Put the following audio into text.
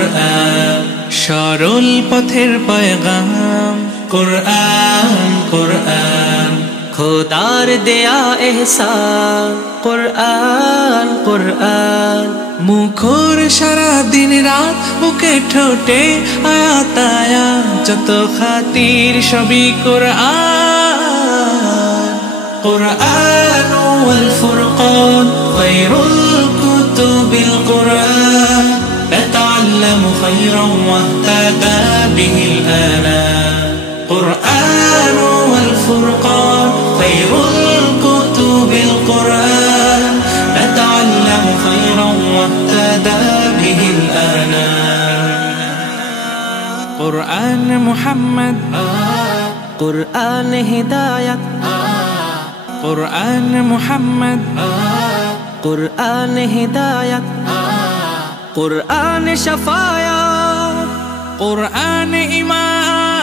কোরআন সরল পথের পয়গাম কোরআন কোরআন খোদার দেয়া এহসান কোরআন কোরআন মুখর সারা দিন রাত বুকে ঠোঁটে আয়াত আয়াত যত খাতির সবই কোরআন কোরআন ওয়াল ফুরকান খায়রুল কুতুবিল কোরআন نتعلم خيرا واهتدى به الآنام قرآن والفرقان خير الكتب القرآن نتعلم خيرا واهتدى به الآنام قرآن محمد قرآن هداية قرآن محمد قرآن هداية قرآن شفاعة قرآن إيمان